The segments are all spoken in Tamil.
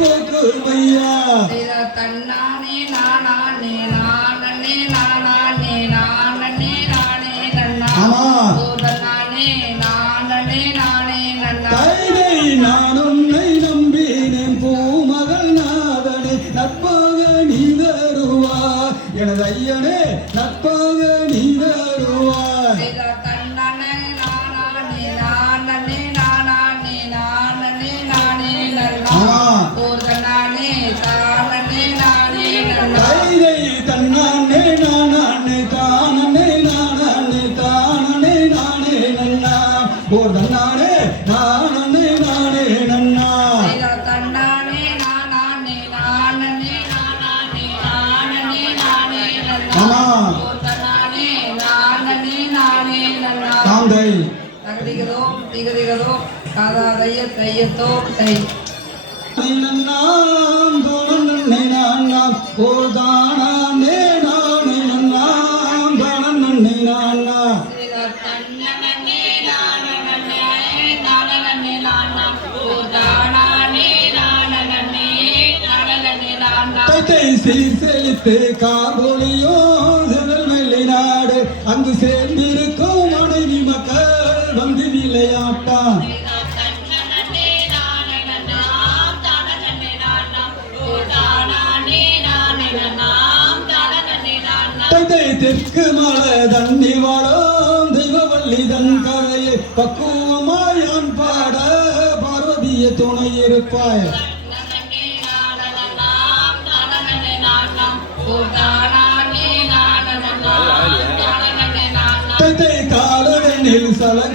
போக்கும் ஐயா செய்த தன்னானே நானானே நானே நானானே நானே நானே நன்னா தன்னானே நானே நானே நன்னா நான் உன்னை நம்பினேன் பூமகள் நாதனே நட்பாக நீ தருவா எனது ஐயனே நட்பாக நானே நானா தைத்தை சீர் செழித்து கார்கொலியோ செவல் வெள்ளை நாடு அங்கு சேர்ந்திருக்கும் தானே நானா தைத்தை தெற்கு மலை தண்ணி வாழும் தெய்வவல்லி தன் கதையை பக்குவமாயான் பாட பார்வதிய துணை இருப்பாய். தைத்தை காலடனில் சலகை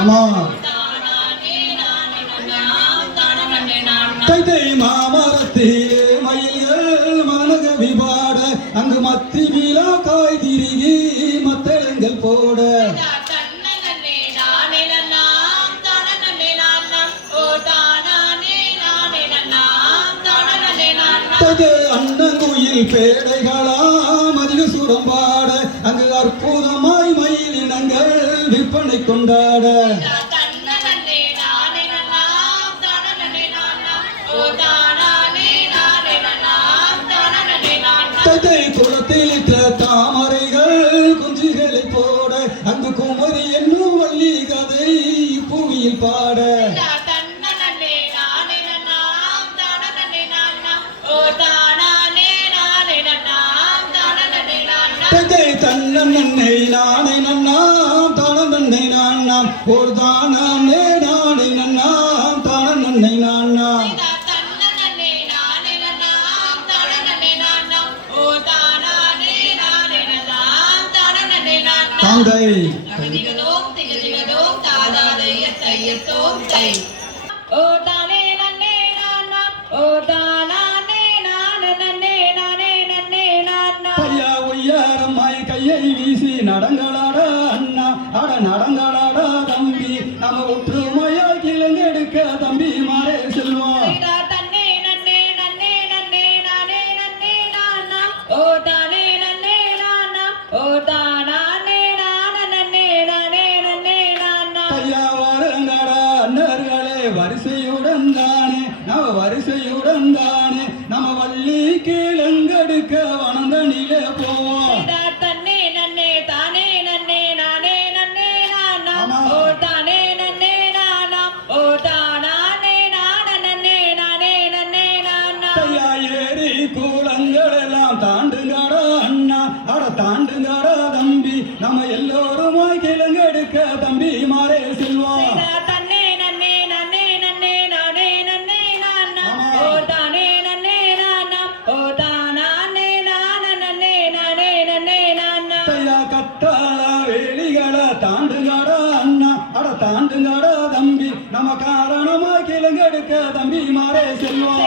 ஆமா தைத்தை மாமரத்திலே மயில்கள் மனக விபாட அங்கு மத்தி விழா காய் திருகி மத்தளங்கள் போட. அண்ணங்குயில் பேடைகளாம் அதிக சுரம்பாட விற்பனை கொண்டாட. தைத்தை குளத்திலிட்ட தாமரைகள் குஞ்சுகளை போட அங்கு குமரி என்னும் வள்ளி கதை புவியில் பாட. தைத்தை தன்னன்னை நானை தானந்தன்னை நான்னாம் ஒரு தானே நானை நன்னாம் தானந்தன்னை தாந்தை ஓ தானே நன்னே நானா ஓ தானே நானே நன்னே. நானே நன்னே நானா ஐயா உய்யாரம்மாய் கையை வீசி நடங்களாடா அண்ணா. அட நடங்களாடா. வரிசையுடன் தாண்டுங்கடா அண்ணா. அட தாண்டுங்கடா தம்பி. நம்ம காரணமா கிழங்கெடுக்க தம்பி மாறே செல்வோம்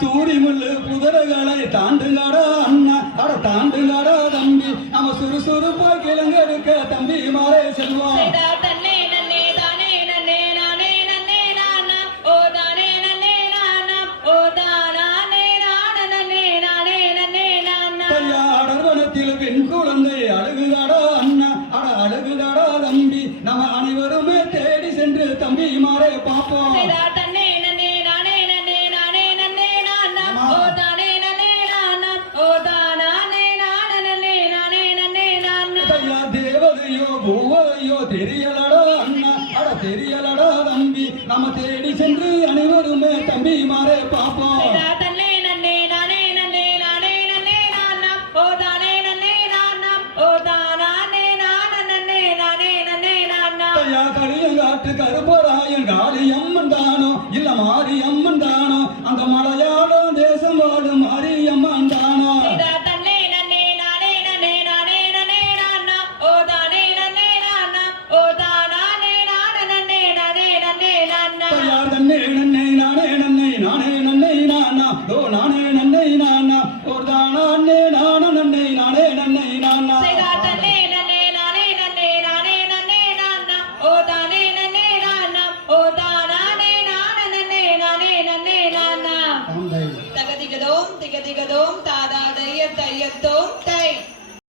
சூரி முள்ளு புதர்களை தாண்டுங்கடா அண்ணா. அட தாண்டுங்கடா தம்பி. நம்ம சுறுசுறுப்பா கிழங்கெடுக்க தம்பி மாறே செல்வோம் தெரியலடா அண்ணா. அட தெரியலடா தம்பி. நம்ம தேடி சென்று அனைவருமே தம்பி மாறே பாப்போம் நான்